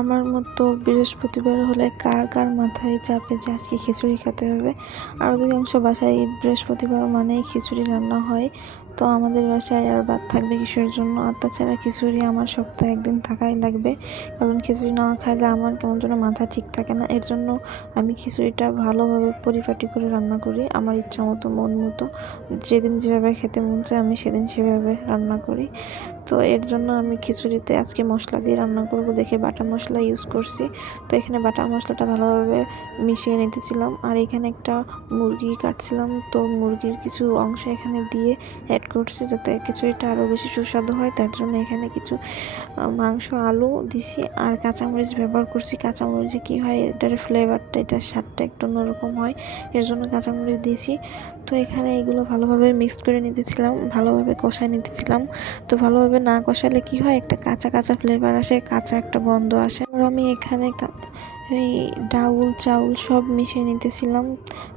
আমার মতো বৃহস্পতিবার হলে কার কার মাথায় চাপে যে আজকে খিচুড়ি খেতে হবে। আর অধিকাংশ বাসায় বৃহস্পতিবার মানেই খিচুড়ি রান্না হয়। তো আমাদের বাসায় আর ভাত থাকবে কিসের জন্য? আর তাছাড়া খিচুড়ি আমার সপ্তাহে একদিন থাকাই লাগবে, কারণ খিচুড়ি না খাইলে আমার কেমন যেন মাথা ঠিক থাকে না। এর জন্য আমি খিচুড়িটা ভালোভাবে পরিপাটি করে রান্না করি, আমার ইচ্ছা মতো মন মতো। যেদিন যেভাবে খেতে মন চায় আমি সেদিন সেভাবে রান্না করি। তো এর জন্য আমি খিচুড়িতে আজকে মশলা দিয়ে রান্না করব দেখে বাটা মশলা ইউজ করছি। তো এখানে বাটা মশলাটা ভালোভাবে মিশিয়ে নিতেছিলাম। আর এখানে একটা মুরগি কাটছিলাম, তো মুরগির কিছু অংশ এখানে দিয়ে অ্যাড করছি যাতে খিচুড়িটা আরও বেশি সুস্বাদু হয়। তার জন্য এখানে কিছু মাংস, আলু দিছি আর কাঁচামরিচ ব্যবহার করছি। কাঁচামরিচে কী হয়, এটার ফ্লেভারটা, এটার স্বাদটা একটু অন্যরকম হয়, এর জন্য কাঁচামরিচ দিয়েছি। তো এখানে এগুলো ভালোভাবে মিক্সড করে নিতেছিলাম, ভালোভাবে কষায় নিতেছিলাম। তো ভালোভাবে না কষালে কি হয়, একটা কাঁচা কাঁচা ফ্লেভার আসে, কাঁচা একটা গন্ধ আসে। আর আমি এখানে এই ডাউল চাউল সব মিশিয়ে নিতেছিলাম,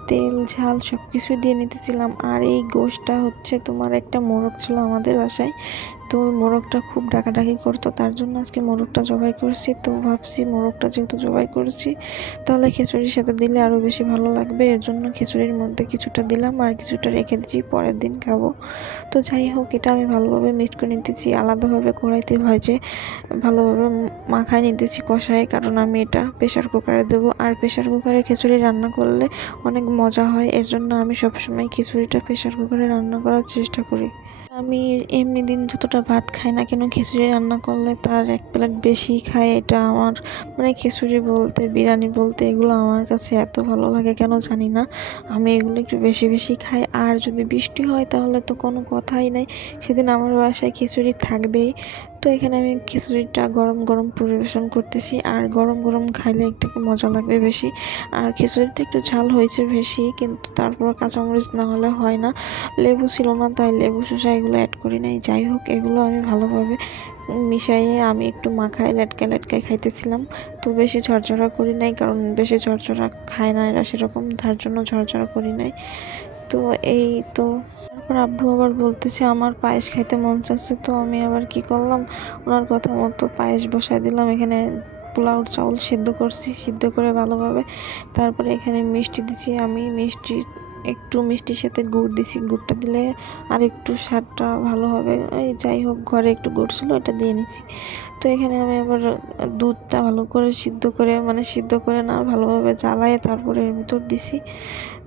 তেল ঝাল সব কিছু দিয়ে নিতেছিলাম। আর এই গোশটা হচ্ছে তোমার একটা মোরগ ছিল আমাদের বাসায়, তো মোরগটা খুব ডাকাডাকি করতো, তার জন্য আজকে মোরগটা জবাই করছি। তো ভাবছি মোরগটা যেহেতু জবাই করেছি তাহলে খিচুড়ির সাথে দিলে আরও বেশি ভালো লাগবে, এর জন্য খিচুড়ির মধ্যে কিছুটা দিলাম আর কিছুটা রেখে দিচ্ছি, পরের দিন খাবো। তো যাই হোক, এটা আমি ভালোভাবে মিক্সড করে নিতেছি, আলাদাভাবে কড়াইতে ভেজে ভালোভাবে মাখায় নিতেছি কষায়, কারণ আমি এটা প্রেশার কুকারে দেবো। আর প্রেশার কুকারে খিচুড়ি রান্না করলে অনেক মজা হয়, এর জন্য আমি সবসময় খিচুড়িটা প্রেশার কুকারে রান্না করার চেষ্টা করি। আমি এমনি দিন যতটা ভাত খাই না কেন, খিচুড়ি রান্না করলে তার 1 প্লেট বেশি খাই। এটা আমার মানে খিচুড়ি বলতে, বিরিয়ানি বলতে, এগুলো আমার কাছে এত ভালো লাগে কেন জানি না, আমি এগুলো একটু বেশি বেশি খাই। আর যদি বৃষ্টি হয় তাহলে তো কোনো কথাই নাই, সেদিন আমার বাসায় খিচুড়ি থাকবেই। তো এখানে আমি খিচুড়িটা গরম গরম পরিবেশন করতেছি, আর গরম গরম খাইলে একটু মজা লাগবে বেশি। আর খিচুড়িতে একটু ঝাল হয়েছে বেশি, কিন্তু তারপর কাঁচামরিচ না হলে হয় না। লেবু ছিল না, তাই লেবু শসা এগুলো অ্যাড করি নাই। যাই হোক, এগুলো আমি ভালোভাবে মিশাইয়ে আমি একটু মাখায় লেটকায় লেটকায় খাইতেছিলাম। তো বেশি ঝরঝরা করি নাই, কারণ বেশি ঝরঝরা খায় না এরা সেরকম, তার জন্য ঝরঝরা করি নাই। তো এই তো তারপর আব্বু আবার বলতেছে আমার পায়েস খাইতে মন চাচ্ছে, তো আমি আবার কি করলাম, ওনার কথা মতো পায়েস বসায় দিলাম। এখানে পোলাওর চাউল সিদ্ধ করছি, সিদ্ধ করে ভালোভাবে তারপরে এখানে মিষ্টি দিছি। আমি একটু মিষ্টির সাথে গুড় দিছি, গুড়টা দিলে আর একটু স্বাদটা ভালো হবে। এই যাই হোক, ঘরে একটু গুড় ছিল, এটা দিয়ে নিছি। তো এখানে আমি আবার দুধটা ভালো করে সিদ্ধ করে, মানে সিদ্ধ করে না, ভালোভাবে জ্বালায় তারপরে এর ভিতর দিছি।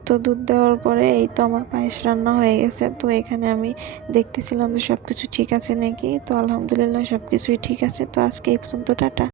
তো দুধ দেওয়ার পরে এই তো আমার পায়েস রান্না হয়ে গেছে। তো এখানে আমি দেখতেছিলাম যে সব কিছু ঠিক আছে নাকি। তো আলহামদুলিল্লাহ সব কিছুই ঠিক আছে। তো আজকে এই পর্যন্ত, টাটা।